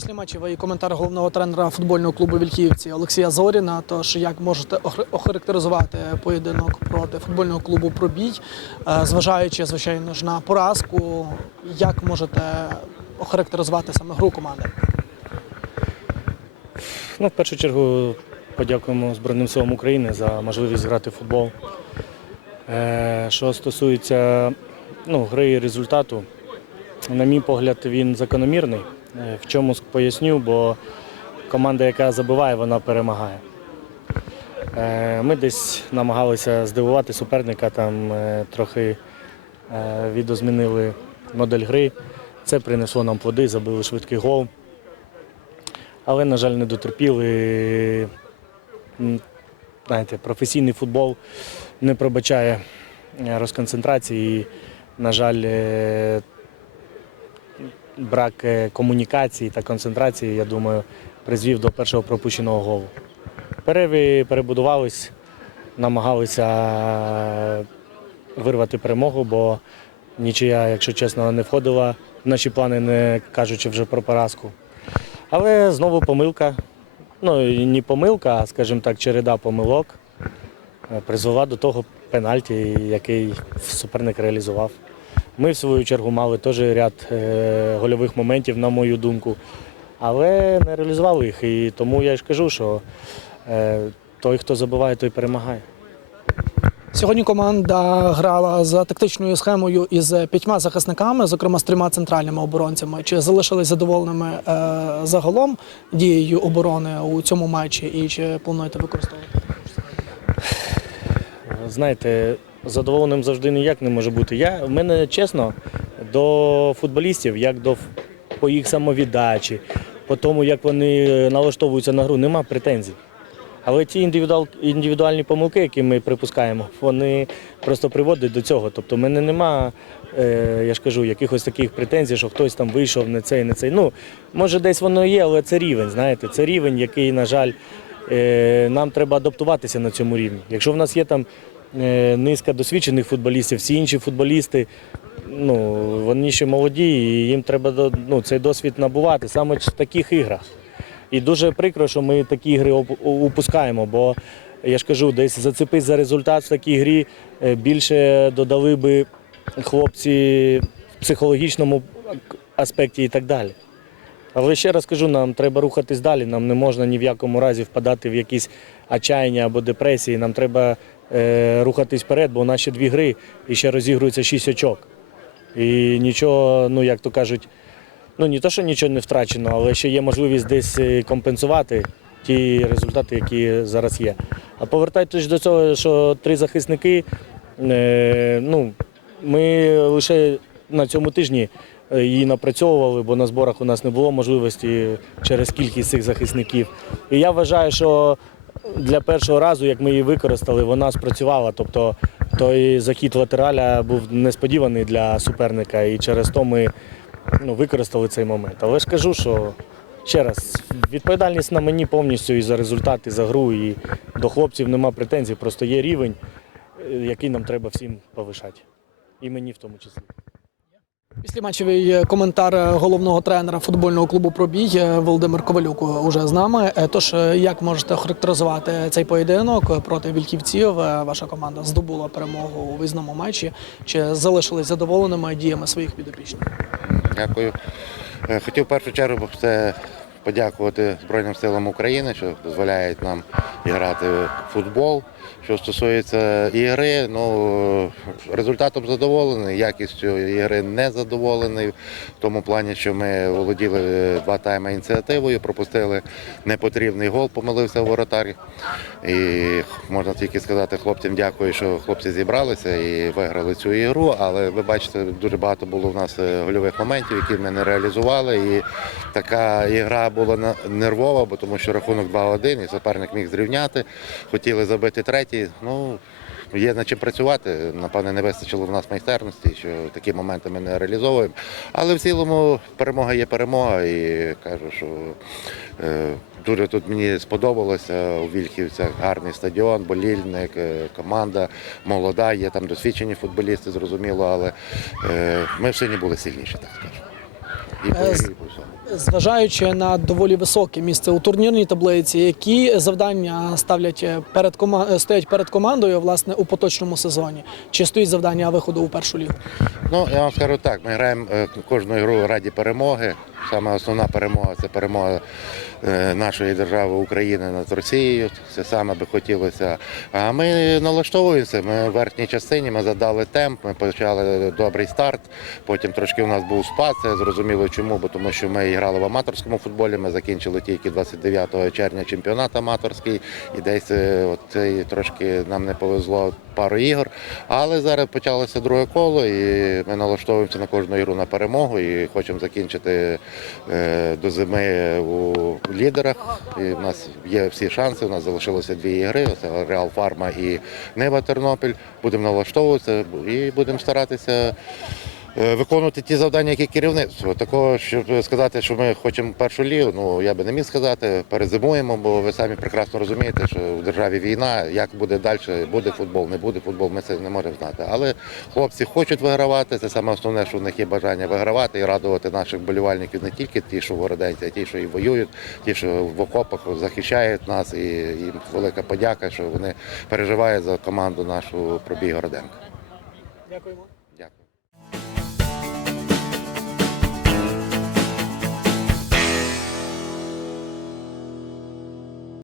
Післяматчевий коментар головного тренера футбольного клубу Вільхівці Олексія Зоріна. Тож як можете охарактеризувати поєдинок проти футбольного клубу Пробій, Е, зважаючи звичайно ж на поразку, як можете охарактеризувати саме гру команди? Ну, в першу чергу подякуємо Збройним силам України за можливість грати в футбол. Е, Що стосується ну, гри і результату, на мій погляд, він закономірний. Е, В чому поясню, бо команда, яка забиває, вона перемагає. Е, Ми десь намагалися здивувати суперника, там е, трохи відозмінили модель гри. Це принесло нам плоди, забили швидкий гол. Але, на жаль, не дотерпіли. Знаєте, професійний футбол не пробачає розконцентрації. І, на жаль, брак е, комунікації та концентрації, я думаю, призвів до першого пропущеного голу. В Перерві перебудувались, намагалися е, вирвати перемогу, бо нічия, якщо чесно, не входила в наші плани, не кажучи вже про поразку. Але знову помилка. Ну, не помилка, а, скажімо так, череда помилок е, призвела до того пенальті, який суперник реалізував. Ми, в свою чергу, мали теж ряд е, гольових моментів, на мою думку, але не реалізували їх. І тому я ж кажу, що е, той, хто забиває, той перемагає. Сьогодні команда грала за тактичною схемою із п'ятьма захисниками, зокрема з трьома центральними оборонцями. Чи залишились задоволеними е, загалом дією оборони у цьому матчі і чи плануєте використовувати? Знаєте, задоволеним завжди ніяк не може бути. Я, в мене чесно, до футболістів, як до по їх самовіддачі, по тому, як вони налаштовуються на гру, нема претензій. Але ті індивідуал, індивідуальні помилки, які ми припускаємо, вони просто приводять до цього. Тобто, в мене нема, е, я ж кажу, якихось таких претензій, що хтось там вийшов не цей, не цей. Ну, може, десь воно є, але це рівень, знаєте, це рівень, який, на жаль, е, нам треба адаптуватися на цьому рівні. Якщо в нас є там низка досвідчених футболістів, всі інші футболісти, ну, вони ще молоді, і їм треба ну, цей досвід набувати саме в таких іграх. І дуже прикро, що ми такі ігри упускаємо, бо я ж кажу, десь зацепись за результат в такій грі е, більше додали би хлопці в психологічному аспекті і так далі. Але ще раз кажу, нам треба рухатись далі. Нам не можна ні в якому разі впадати в якісь отчаяння або депресії. Нам треба е, рухатись вперед, бо у ще дві гри і ще розігрується шість очок. І нічого, ну як то кажуть, ну не то, що нічого не втрачено, але ще є можливість десь е, компенсувати ті результати, які зараз є. А повертаючись до цього, що три захисники, е, ну, ми лише на цьому тижні е, її напрацьовували, бо на зборах у нас не було можливості через кількість цих захисників. І я вважаю, що для першого разу, як ми її використали, вона спрацювала. Тобто той захід латераля був несподіваний для суперника, і через то ми ну, використали цей момент. Але ж кажу, що ще раз, відповідальність на мені повністю і за результат, і за гру, і до хлопців нема претензій, просто є рівень, е, який нам треба всім повишати. І мені в тому числі. Післяматчевий коментар головного тренера футбольного клубу Пробій е, Володимир Ковалюк уже з нами. Е, Тож, е, як можете характеризувати цей поєдинок проти вільківців? Е, Ваша команда здобула перемогу у визному матчі. Чи залишились задоволеними діями своїх підопічних? Дякую. Е, Хотів в першу чергу це подякувати Збройним силам України, що дозволяють нам грати в футбол. Що стосується ігри, ну результатом задоволений, якістю ігри не задоволений. В тому плані, що ми володіли два тайми ініціативою, пропустили непотрібний гол, помилився воротар. І можна тільки сказати хлопцям дякую, що хлопці зібралися і виграли цю ігру. Але ви бачите, дуже багато було в нас гольових моментів, які ми не реалізували. І така ігра була нервова, бо тому що рахунок 2-1, і суперник міг зрівняти. Хотіли забити третій. Ну є над чим працювати. Напевне, не вистачило в нас майстерності, що такі моменти ми не реалізовуємо. Але в цілому перемога є перемога, і кажу, що. е, Дуже тут мені сподобалося у Вільхівцях гарний стадіон, болільник, е, команда молода, є там досвідчені футболісти, зрозуміло, але е, ми в сині були сильніші, так. І по з- і по всьому. Зважаючи на доволі високе місце у турнірній таблиці, які завдання ставлять перед кома... стоять перед командою власне у поточному сезоні? Чи стоїть завдання виходу у першу лігу? Ну, я вам скажу так, ми граємо е, кожну ігру раді перемоги. Саме основна перемога це перемога е, нашої держави України над Росією. Це саме би хотілося. А ми налаштовуємося. Ми в верхній частині ми задали темп, ми почали добрий старт. Потім трошки у нас був спад. Це зрозуміло чому, бо тому що ми грали в аматорському футболі. Ми закінчили тільки 29 червня чемпіонат аматорський, і десь е, от цей трошки нам не повезло пару ігор. Але зараз почалося друге коло, і ми налаштовуємося на кожну ігру на перемогу і хочемо закінчити е, до зими у лідерах. І в нас є всі шанси. У нас залишилося дві ігри: це Реал Фарма і Нива Тернопіль. Будемо налаштовуватися і будемо старатися. Е, Виконувати ті завдання, які керівництво. Такого, щоб сказати, що ми хочемо першу лігу, ну я би не міг сказати. Перезимуємо, бо ви самі прекрасно розумієте, що в державі війна, як буде далі, буде футбол, не буде футбол, ми це не можемо знати. Але хлопці хочуть вигравати. Це саме основне, що в них є бажання вигравати і радувати наших болівальників не тільки ті, що в Городенці, а ті, що і воюють, ті, що в окопах захищають нас, і їм велика подяка, що вони переживають за команду нашу пробій Городенка. Дякуємо.